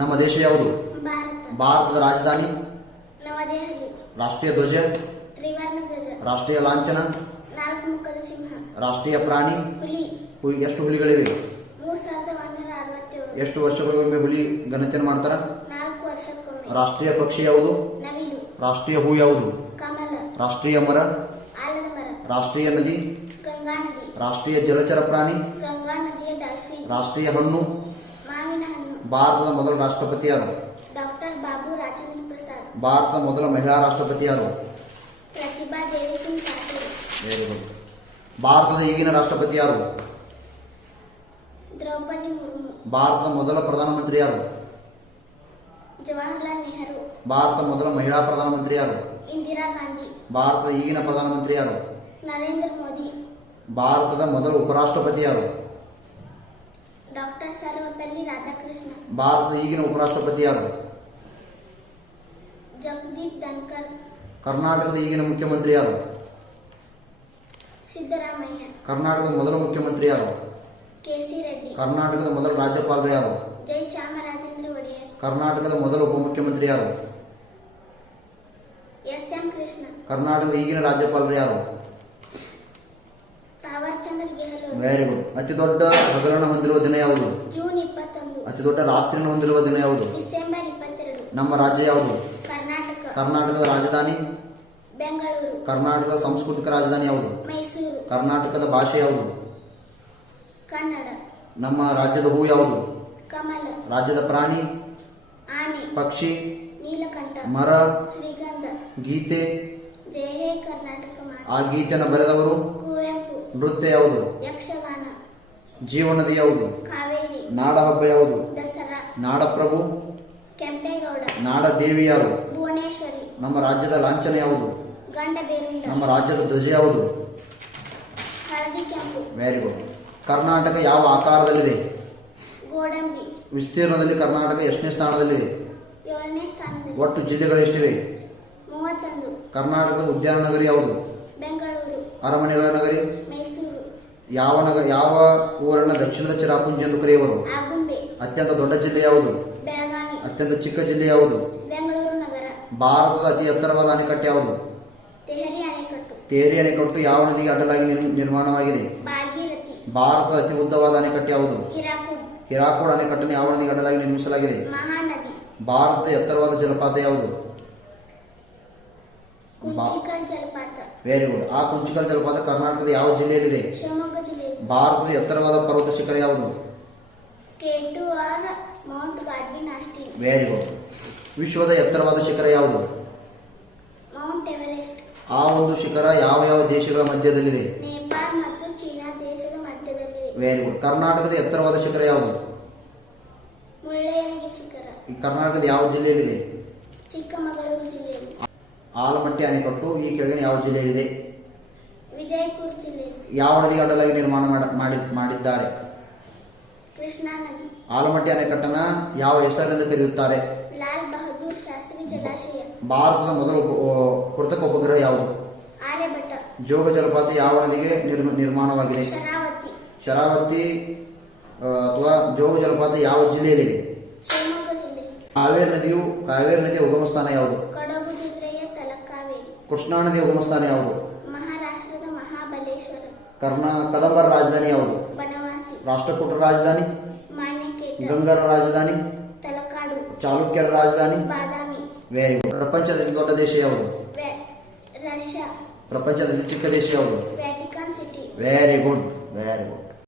ನಮ್ಮ ದೇಶ ಯಾವುದು? ಭಾರತದ ರಾಜಧಾನಿ? ನವದೆಹಲಿ. ರಾಷ್ಟ್ರೀಯ ಧ್ವಜ? ತ್ರಿವರ್ಣ ಧ್ವಜ. ರಾಷ್ಟ್ರೀಯ ಲಾಂಛನ? ನಾಲ್ಕು ಮುಖದ ಸಿಂಹ. ರಾಷ್ಟ್ರೀಯ ಪ್ರಾಣಿ? ಹುಲಿ. ಎಷ್ಟು ಹುಲಿಗಳಿವೆ? 3167. ಎಷ್ಟು ವರ್ಷಗಳಿಗೊಮ್ಮೆ ಹುಲಿ ಗಣತಿಯನ್ನು ಮಾಡ್ತಾರ? 4 ವರ್ಷಕ್ಕೊಮ್ಮೆ. ರಾಷ್ಟ್ರೀಯ ಪಕ್ಷಿ ಯಾವುದು? ನವಿಲು. ರಾಷ್ಟ್ರೀಯ ಹೂ ಯಾವುದು? ಕಮಲ. ರಾಷ್ಟ್ರೀಯ ಮರ? ಆಲದ ಮರ. ರಾಷ್ಟ್ರೀಯ ನದಿ? ಗಂಗಾ ನದಿ. ರಾಷ್ಟ್ರೀಯ ಜಲಚರ ಪ್ರಾಣಿ? ಗಂಗಾ ನದಿಯ ಡಾಲ್ಫಿನ್. ರಾಷ್ಟ್ರೀಯ ಹಣ್ಣು? ಮಾವಿನ ಹಣ್ಣು. ಭಾರತದ ಮೊದಲ ರಾಷ್ಟ್ರಪತಿ ಯಾರು? ಡಾಕ್ಟರ್ ಬಾಬು ರಾಜೇಂದ್ರ ಪ್ರಸಾದ್. ಭಾರತದ ಮೊದಲ ಮಹಿಳಾ ರಾಷ್ಟ್ರಪತಿ ಯಾರು? ಪ್ರತಿಭಾ ದೇವಿ ಸಿಂಗ್ ಪಾಟೀಲ್. Very good. ಭಾರತದ ಈಗಿನ ರಾಷ್ಟ್ರಪತಿ ಯಾರು? ದ್ರೌಪದಿ ಮುರ್ಮು. ಭಾರತದ ಮೊದಲ ಪ್ರಧಾನಮಂತ್ರಿ ಯಾರು? ಜವಾಹರ್ಲಾಲ್ ನೆಹರು. ಭಾರತದ ಮೊದಲ ಮಹಿಳಾ ಪ್ರಧಾನಮಂತ್ರಿ ಯಾರು? ಇಂದಿರಾ ಗಾಂಧಿ. ಭಾರತದ ಈಗಿನ ಪ್ರಧಾನಮಂತ್ರಿ ಯಾರು? ನರೇಂದ್ರ ಮೋದಿ. ಭಾರತದ ಮೊದಲ ಉಪರಾಷ್ಟ್ರಪತಿ ಯಾರು? ಡಾಕ್ಟರ್ ಸರ್ವಪಲ್ಲಿ ರಾಧಾಕೃಷ್ಣ. ಭಾರತದ ಈಗಿನ ಉಪರಾಷ್ಟ್ರಪತಿ ಯಾರು? ಜಗದೀಪ್ ಧನ್ಕರ್. ಕರ್ನಾಟಕದ ಈಗಿನ ಮುಖ್ಯಮಂತ್ರಿ ಯಾರು? ಸಿದ್ದರಾಮಯ್ಯ. ಕರ್ನಾಟಕದ ಮೊದಲ ಮುಖ್ಯಮಂತ್ರಿ ಯಾರು? ಕೆಸಿ ರೆಡ್ಡಿ. ಕರ್ನಾಟಕದ ಮೊದಲ ರಾಜ್ಯಪಾಲರು ಯಾರು? ಜೈ ಚಾಮರಾಜೇಂದ್ರ ಒಡೆಯರ್. ಕರ್ನಾಟಕದ ಮೊದಲ ಉಪಮುಖ್ಯಮಂತ್ರಿ ಯಾರು? ಎಸ್.ಎಂ. ಕೃಷ್ಣ. ಕರ್ನಾಟಕದ ಈಗಿನ ರಾಜ್ಯಪಾಲರು ಯಾರು? ತಾವರ್ ಚಂದ್ರ ಗೆಹ್ಲೋಟ್. Very good. ಅತಿ ದೊಡ್ಡ ಹಗಲನ್ನು ಹೊಂದಿರುವ ದಿನ ಯಾವುದು? ಜೂನ್ 21. ಅತಿ ದೊಡ್ಡ ರಾತ್ರಿಯನ್ನು ಹೊಂದಿರುವ ದಿನ ಯಾವುದು? ಡಿಸೆಂಬರ್ 22. ನಮ್ಮ ರಾಜ್ಯ ಯಾವುದು? ಕರ್ನಾಟಕ. ಕರ್ನಾಟಕದ ರಾಜಧಾನಿ? ಬೆಂಗಳೂರು. ಕರ್ನಾಟಕದ ಸಾಂಸ್ಕೃತಿಕ ರಾಜಧಾನಿ ಯಾವುದು? ಮೈಸೂರು. ಕರ್ನಾಟಕದ ಭಾಷೆ ಯಾವುದು? ಕನ್ನಡ. ನಮ್ಮ ರಾಜ್ಯದ ಹೂ ಯಾವುದು? ಕಮಲ. ರಾಜ್ಯದ ಪ್ರಾಣಿ? ಆನೆ. ಪಕ್ಷಿ? ನೀಲಕಂಠ. ಮರ? ಶ್ರೀಗಂಧ. ಗೀತೆ? ಜಯ ಹೇ ಕರ್ನಾಟಕ ಮಾತೆ. ಆ ಗೀತೆಯನ್ನು ಬರೆದವರು? ಕುವೆಂಪು. ನೃತ್ಯ ಯಾವುದು? ಯಕ್ಷಗಾನ. ಜೀವನದಿ ಯಾವುದು? ಕಾವೇರಿ. ನಾಡ ಹಬ್ಬ ಯಾವುದು? ದಸರಾ. ನಾಡಪ್ರಭು? ಕೆಂಪೇಗೌಡ. ನಾಡ ದೇವಿ ಯಾರು? ಭುವನೇಶ್ವರಿ. ನಮ್ಮ ರಾಜ್ಯದ ಲಾಂಛನ ಯಾವುದು? ಗಂಡಬೇರುಂಡ. ನಮ್ಮ ರಾಜ್ಯದ ಧ್ವಜ ಯಾವುದು? ಹಳದಿ ಕೆಂಪು. Very good. ಕರ್ನಾಟಕ ಯಾವ ಆಕಾರದಲ್ಲಿದೆ? ಗೋಡಂಬಿ. ವಿಸ್ತೀರ್ಣದಲ್ಲಿ ಕರ್ನಾಟಕ ಎಷ್ಟನೇ ಸ್ಥಾನದಲ್ಲಿದೆ? 7ನೇ ಸ್ಥಾನದಲ್ಲಿ. ಒಟ್ಟು ಜಿಲ್ಲೆಗಳು ಎಷ್ಟಿವೆ? 31. ಕರ್ನಾಟಕದ ಉದ್ಯಾನ ನಗರಿ ಯಾವುದು? ಬೆಂಗಳೂರು. ಅರಮನೆಗಳ ನಗರಿ? ಮೈಸೂರು. ಯಾವ ಊರನ್ನ ದಕ್ಷಿಣದ ಚಿರಾಪುಂಜಿ ಎಂದು ಕರೆಯುವರು? ಆಗುಂಬೆ. ಅತ್ಯಂತ ದೊಡ್ಡ ಜಿಲ್ಲೆ ಯಾವುದು? ಬೆಳಗಾವಿ. ಅತ್ಯಂತ ಚಿಕ್ಕ ಜಿಲ್ಲೆ ಯಾವುದು? ಬೆಂಗಳೂರು ನಗರ. ಭಾರತದ ಅತಿ ಎತ್ತರವಾದ ಅಣೆಕಟ್ಟು ಯಾವುದು? ತೆಹರಿ ಅಣೆಕಟ್ಟು. ತೇರಿ ಅಣೆಕಟ್ಟು ಯಾವ ನದಿಗೆ ಅಡ್ಡಲಾಗಿ ನಿರ್ಮಾಣವಾಗಿದೆ? ಭಾಗೀರಥಿ. ಭಾರತದ ಅತಿ ಉದ್ದವಾದ ಅಣೆಕಟ್ಟು ಯಾವುದು? ಹಿರಾಕುಡ್. ಹಿರಾಕುಡ್ ಅಣೆಕಟ್ಟನ್ನು ಯಾವ ನದಿಗೆ ಅಡ್ಡಲಾಗಿ ನಿರ್ಮಿಸಲಾಗಿದೆ? ಮಹಾನದಿ. ಭಾರತದ ಎತ್ತರವಾದ ಜಲಪಾತ ಯಾವುದು? ಕುಂಚಿಕಲ್ ಜಲಪಾತ. Very good. ಆ ಕುಂಚಿಕಲ್ ಜಲಪಾತ ಕರ್ನಾಟಕದ ಯಾವ ಜಿಲ್ಲೆಯಲ್ಲಿದೆ? ಶಿವಮೊಗ್ಗ ಜಿಲ್ಲೆ. ಭಾರತದ ಎತ್ತರವಾದ ಪರ್ವತ ಶಿಖರ ಯಾವುದು? K2R Mount Godwin Austin. Very good. ವಿಶ್ವದ ಎತ್ತರವಾದ ಶಿಖರ ಯಾವುದು? Mount Everest. ಆ ಒಂದು ಶಿಖರ ಯಾವ ಯಾವ ದೇಶಗಳ ಮಧ್ಯದಲ್ಲಿದೆ? ನೇಪಾಳ ಮತ್ತು ಚೀನಾ ದೇಶದ ಮಧ್ಯದಲ್ಲಿದೆ. Very good. ಕರ್ನಾಟಕದ ಎತ್ತರವಾದ ಶಿಖರ ಯಾವುದು? ಮುಳ್ಳಯ್ಯನಗಿರಿ ಶಿಖರ. ಈ ಕರ್ನಾಟಕದ ಯಾವ ಜಿಲ್ಲೆಯಲ್ಲಿದೆ? ಚಿಕ್ಕಮಗಳೂರು ಜಿಲ್ಲೆಯಲ್ಲಿ. ಆಲಮಟ್ಟಿ ಅಣೆಕಟ್ಟು ಈ ಕೆಳಗಿನ ಯಾವ ಜಿಲ್ಲೆಯಲ್ಲಿದೆ? ವಿಜಯಪುರ ಜಿಲ್ಲೆ. ಯಾವ ನದಿಗೆ ಅಡ್ಡಲಾಗಿ ನಿರ್ಮಾಣ ಮಾಡಿದ್ದಾರೆ? ಕೃಷ್ಣಾ ನದಿ. ಆಲಮಟ್ಟಿ ಅಣೆಕಟ್ಟನ್ನ ಯಾವ ಹೆಸರಿನಿಂದ ಕರೆಯುತ್ತಾರೆ? ಲಾಲ್ ಬಹದ್ದೂರ್ ಶಾಸ್ತ್ರಿ ಜಲಾಶಯ. ಭಾರತದ ಮೊದಲ ಕೃತಕ ಉಪಗ್ರಹ ಯಾವುದು? ಆರ್ಯಭಟ್ಟ. ಜೋಗ ಜಲಪಾತ ಯಾವ ನದಿಗೆ ನಿರ್ಮಾಣವಾಗಿದೆ? ಶರಾವತಿ. ಶರಾವತಿ ಅಥವಾ ಜೋಗ ಜಲಪಾತ ಯಾವ ಜಿಲ್ಲೆಯಲ್ಲಿದೆ? ಶಿವಮೊಗ್ಗ ಜಿಲ್ಲೆ. ಕಾವೇರಿ ನದಿಯ ಉಗಮ ಸ್ಥಾನ ಯಾವುದು? ಕೊಡಗು ಜಿಲ್ಲೆಯ ತಲಕಾವೇರಿ. ಕೃಷ್ಣಾ ನದಿಯ ಉಗಮ ಸ್ಥಾನ ಯಾವುದು? ಮಹಾರಾಷ್ಟ್ರದ ಮಹಾಬಲೇಶ್ವರ. ಕದಂಬರ ರಾಜಧಾನಿ ಯಾವುದು? ಬನವಾಸಿ. ರಾಷ್ಟ್ರಕೂಟರ ರಾಜಧಾನಿ? ಮಾನ್ಯಕೇಟ. ಗಂಗರ ರಾಜಧಾನಿ? ತಲಕಾಡು. ಚಾಲುಕ್ಯರ ರಾಜಧಾನಿ? ಬಾದಾಮಿ. Very good. ಪ್ರಪಂಚದ ಅತಿ ದೊಡ್ಡ ದೇಶ ಯಾವುದು? ರಷ್ಯಾ. ಪ್ರಪಂಚದ ಅತಿ ಚಿಕ್ಕ ದೇಶ ಯಾವುದು? Vatican city. Very good. Very good.